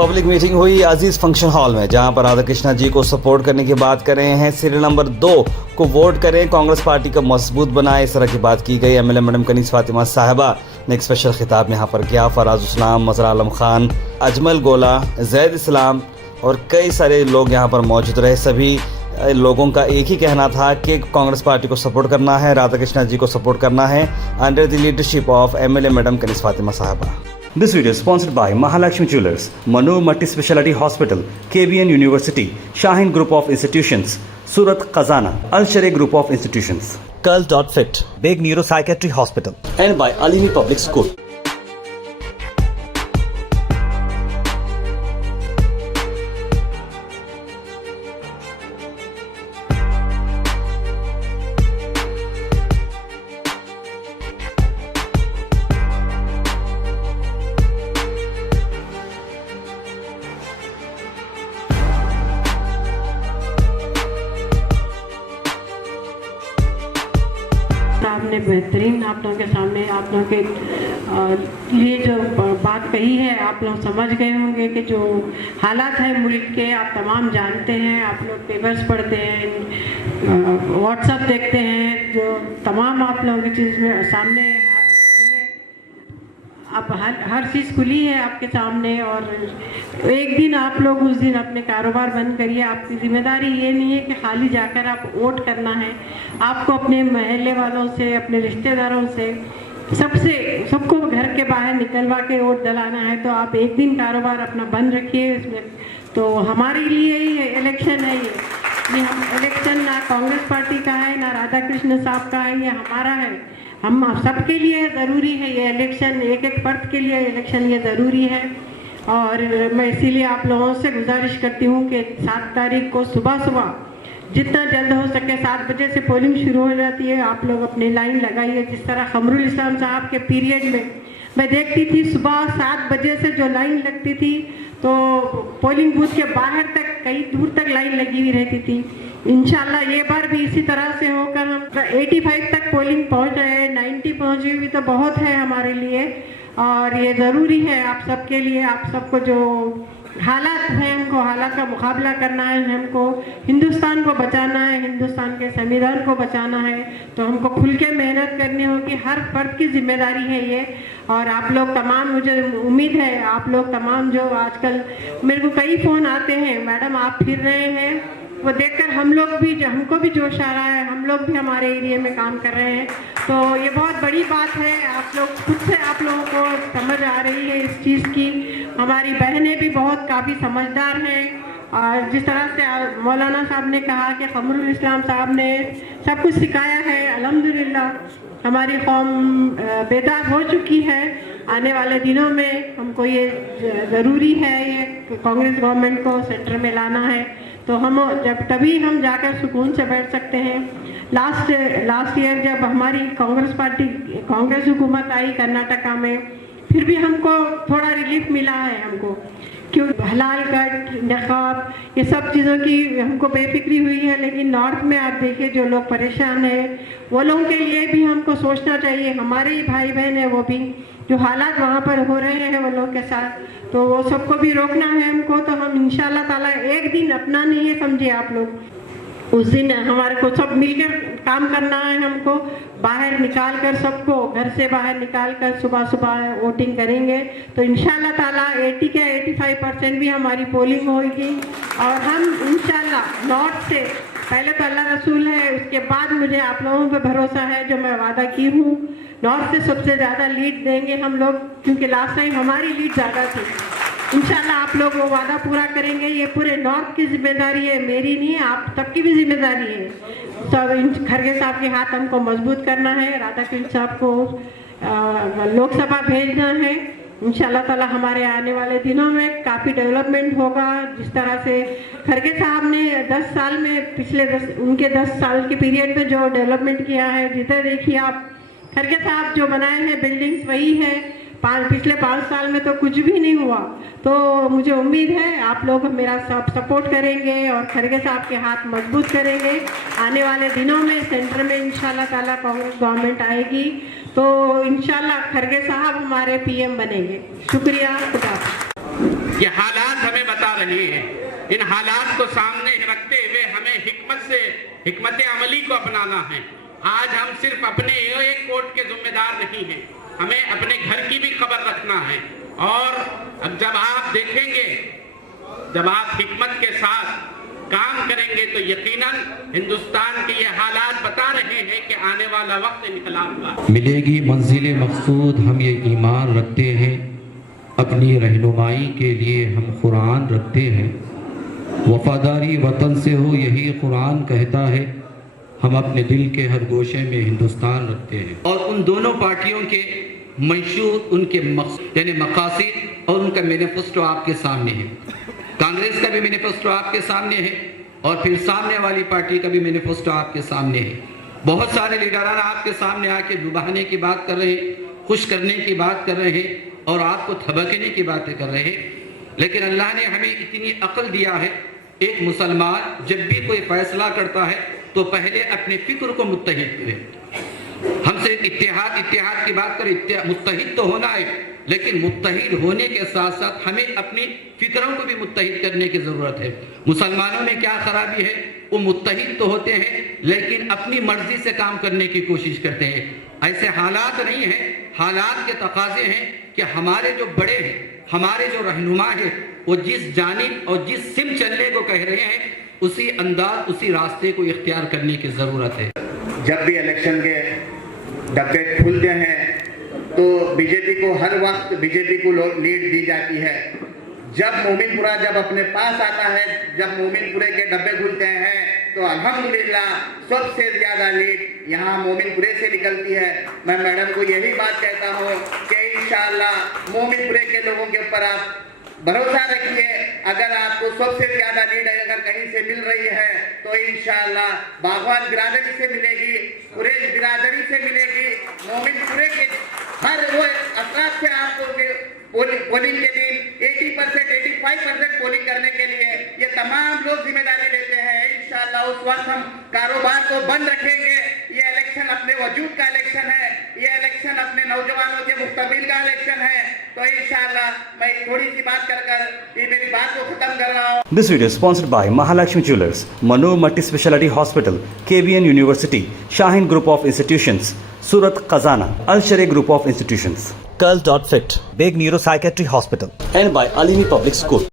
Public meeting हुई अजीज function hall में, जहां पर राधा कृष्णा जी को सपोर्ट करने की बात कर रहे हैं। सीरियल नंबर 2 को वोट करें, कांग्रेस पार्टी को मजबूत बनाए, इस तरह की बात की गई। एमएलए मैडम कनीज फातिमा साहिबा ने एक स्पेशल खिताब यहां पर किया। फराज उस्लाम, मजहर आलम खान, अजमल गोला, जैद इस्लाम और कई सारे लोग यहां पर मौजूद रहे। सभी लोगों का एक ही कहना था कि कांग्रेस पार्टी को सपोर्ट करना है, राधा कृष्णा जी को सपोर्ट करना है under the leadership of MLA madam Kaneez Fatima Sahiba. This video is sponsored by Mahalakshmi Jewelers, Manur Multi-Speciality Hospital, KBN University, Shaheen Group of Institutions, Surat Khazana, Al-Sharia Group of Institutions, Curl.fit, Big Neuropsychiatry Hospital, and by Alimi Public School. आपने बेहतरीन आप लोगों के सामने आप लोगों के लिए जो बात कही है, आप लोग समझ गए होंगे कि जो हालात है मुल्क के आप तमाम जानते हैं। आप लोग पेपर्स पढ़ते हैं, व्हाट्सएप देखते हैं, जो तमाम आप लोगों की चीज़ में सामने आप हर चीज़ खुली है आपके सामने। और एक दिन आप लोग उस दिन अपने कारोबार बंद करिए। आपकी जिम्मेदारी ये नहीं है कि खाली जाकर आप वोट करना है। आपको अपने महल्ले वालों से, अपने रिश्तेदारों से, सबको घर के बाहर निकलवा के वोट दिलाना है। तो आप एक दिन कारोबार अपना बंद रखिए। इसमें तो हमारे लिए ही इलेक्शन है ये हम इलेक्शन ना कांग्रेस पार्टी का है ना राधा कृष्ण साहब का है, ये हमारा है। हम सबके लिए ज़रूरी है ये इलेक्शन, एक एक फर्द के लिए इलेक्शन ये ज़रूरी है। और मैं इसीलिए आप लोगों से गुजारिश करती हूँ कि 7 तारीख को सुबह जितना जल्द हो सके 7 बजे से पोलिंग शुरू हो जाती है। आप लोग अपनी लाइन लगाइए। जिस तरह खमरुल इस्लाम साहब के पीरियड में मैं देखती थी सुबह 7 बजे से जो लाइन लगती थी, तो पोलिंग बूथ के बाहर तक कई दूर तक लाइन लगी हुई रहती थी। इंशाल्लाह ये बार भी इसी तरह से होकर हम 85 तक पोलिंग पहुंच रहे, 90 पहुंची हुई तो बहुत है हमारे लिए। और ये ज़रूरी है आप सबके लिए। आप सबको जो हालात हैं, हमको हालात का मुकाबला करना है, हमको हिंदुस्तान को बचाना है, हिंदुस्तान के संविधान को बचाना है। तो हमको खुल के मेहनत करनी होगी, हर फर्द की जिम्मेदारी है ये। और आप लोग तमाम, मुझे उम्मीद है आप लोग तमाम जो आजकल मेरे को कई फ़ोन आते हैं, मैडम आप फिर रहे हैं, वो देखकर हमको भी जोश आ रहा है। हम लोग भी हमारे एरिया में काम कर रहे हैं। तो ये बहुत बड़ी बात है। आप लोग खुद से आप लोगों को समझ आ रही है इस चीज़ की। हमारी बहनें भी बहुत काफ़ी समझदार हैं। और जिस तरह से मौलाना साहब ने कहा कि खमरुल इस्लाम साहब ने सब कुछ सिखाया है, अल्हम्दुलिल्लाह हमारी कौम बेदार हो चुकी है। आने वाले दिनों में हमको ये ज़रूरी है, ये कांग्रेस गवर्नमेंट को सेंटर में लाना है। तो तभी हम जाकर सुकून से बैठ सकते हैं। लास्ट ईयर जब हमारी कांग्रेस हुकूमत आई कर्नाटका में, फिर भी हमको थोड़ा रिलीफ मिला है हमको, क्योंकि हलाल कट, नकाब, ये सब चीज़ों की हमको बेफिक्री हुई है। लेकिन नॉर्थ में आप देखिए जो लोग परेशान हैं, वो लोगों के लिए भी हमको सोचना चाहिए। हमारे ही भाई बहन हैं, वो भी जो हालात वहाँ पर हो रहे हैं वो लोग के साथ, तो वो सबको भी रोकना है हमको। तो हम इंशाल्लाह ताला एक दिन अपना नहीं है समझिए आप लोग, उस दिन हमारे को सब मिलकर काम करना है। हमको बाहर निकाल कर, सबको घर से बाहर निकाल कर सुबह वोटिंग करेंगे। तो इंशाल्लाह ताला 80 के 85% भी हमारी पोलिंग होगी। और हम इंशाल्लाह नॉर्थ से, पहले तो अल्लाह रसूल है, उसके बाद मुझे आप लोगों पे भरोसा है, जो मैं वादा की हूँ, नॉर्थ से सबसे ज़्यादा लीड देंगे हम लोग, क्योंकि लास्ट टाइम हमारी लीड ज़्यादा थी। इंशाल्लाह आप लोग वो वादा पूरा करेंगे। ये पूरे नॉर्थ की जिम्मेदारी है, मेरी नहीं है, आप सबकी भी जिम्मेदारी है। सब खरगे साहब के हाथ हमको मजबूत करना है, राधा कृष्ण साहब को लोकसभा भेजना है। इंशाल्लाह ताला हमारे आने वाले दिनों में काफ़ी डेवलपमेंट होगा। जिस तरह से खरगे साहब ने 10 साल में, उनके 10 साल के पीरियड में जो डेवलपमेंट किया है, जिधर देखिए आप खरगे साहब जो बनाए हैं बिल्डिंग्स वही है। पिछले 5 साल में तो कुछ भी नहीं हुआ। तो मुझे उम्मीद है आप लोग मेरा सब सपोर्ट करेंगे और खरगे साहब के हाथ मजबूत करेंगे। आने वाले दिनों में सेंटर में इंशाल्लाह ताला कांग्रेस गवर्नमेंट आएगी, तो इंशाल्लाह खरगे साहब हमारे पीएम बनेंगे। शुक्रिया। खुदा। ये हालात हालात हमें बता रहे हैं। इन हालात को सामने रखते हुए हमें हिकमत अमली को अपनाना है। आज हम सिर्फ अपने एक वोट के जिम्मेदार नहीं हैं, हमें अपने घर की भी खबर रखना है। और अब जब आप देखेंगे, जब आप हिकमत के साथ काम करेंगे तो यकीनन हिंदुस्तान के ये हालात बता रहे हैं कि आने वाला वक्त इनकलाब का मिलेगी मंजिल मकसूद। हम ये ईमान रखते हैं, अपनी रहनुमाई के लिए हम कुरान रखते हैं। वफादारी वतन से हो यही कुरान कहता है। हम अपने दिल के हर गोशे में हिंदुस्तान रखते हैं। और उन दोनों पार्टियों के मंशूर, उनके यानी मकासद और उनका मैनिफेस्टो आपके सामने है। कांग्रेस का भी मैनिफेस्टो आपके सामने है और फिर सामने वाली पार्टी का भी मैनिफेस्टो आपके सामने है। बहुत सारे लीडरान आपके सामने आके डुबाने की बात कर रहे हैं, खुश करने की बात कर रहे हैं और आपको थबकने की बातें कर रहे हैं। लेकिन अल्लाह ने हमें इतनी अक्ल दिया है, एक मुसलमान जब भी कोई फैसला करता है तो पहले अपने फिक्र को मुत्तहिद करे। हमसे इत्तेहाद की बात करें, मुत्तहिद तो होना है, लेकिन मुत्तहिद होने के साथ साथ हमें अपनी फिक्रों को भी मुत्तहिद करने की जरूरत है। मुसलमानों में क्या खराबी है, वो मुत्तहिद तो होते हैं लेकिन अपनी मर्जी से काम करने की कोशिश करते हैं। ऐसे हालात नहीं है, हालात के तकाजे हैं कि हमारे जो बड़े हैं, हमारे जो रहनुमा है, वो जिस जानिब और जिस सिम चलने को कह रहे हैं उसी अंदाज, उसी रास्ते को इख्तियार करने की जरूरत है। जब भी इलेक्शन के डब्बे खुलते हैं तो बीजेपी को हर वक्त बीजेपी को लीड दी जाती है। जब मोमिनपुरा जब अपने पास आता है, जब मोमिनपुरे के डब्बे खुलते हैं तो अल्हम्दुलिल्लाह सबसे ज्यादा लीड यहाँ मोमिनपुरे से निकलती है। मैं मैडम को यही बात कहता हूँ कि इंशाअल्लाह मोमिनपुरे के लोगों के ऊपर आप भरोसा रखिए। अगर आपको सबसे ज्यादा लीड अगर कहीं से मिल रही है तो इंशाअल्लाह बागवान बिरादरी से मिलेगी, कुरैश बिरादरी से मिलेगी। मोमिनपुरे के हर वो अफराद से आपको पोलिंग के दिन 80%, 85% पोलिंग करने के लिए ये तमाम लोग जिम्मेदारी लेते हैं। इंशाअल्लाह उस वक्त हम कारोबार को बंद रखेंगे। ये इलेक्शन अपने वजूद का इलेक्शन है, ये इलेक्शन अपने नौजवानों के मुस्तकबिल का इलेक्शन है। तो इंशाअल्लाह मैं थोड़ी सी बात कर ये मेरी बात को खत्म कर रहा हूँ। This video is sponsored by Mahalakshmi Jewelers, Manu Multi Speciality Hospital, KBN University, Shaheen Group of Institutions, Surat Khazana, Al Sharia Group of Institutions, Curl.fit, Big Neuropsychiatry Hospital, and by Alimi Public School.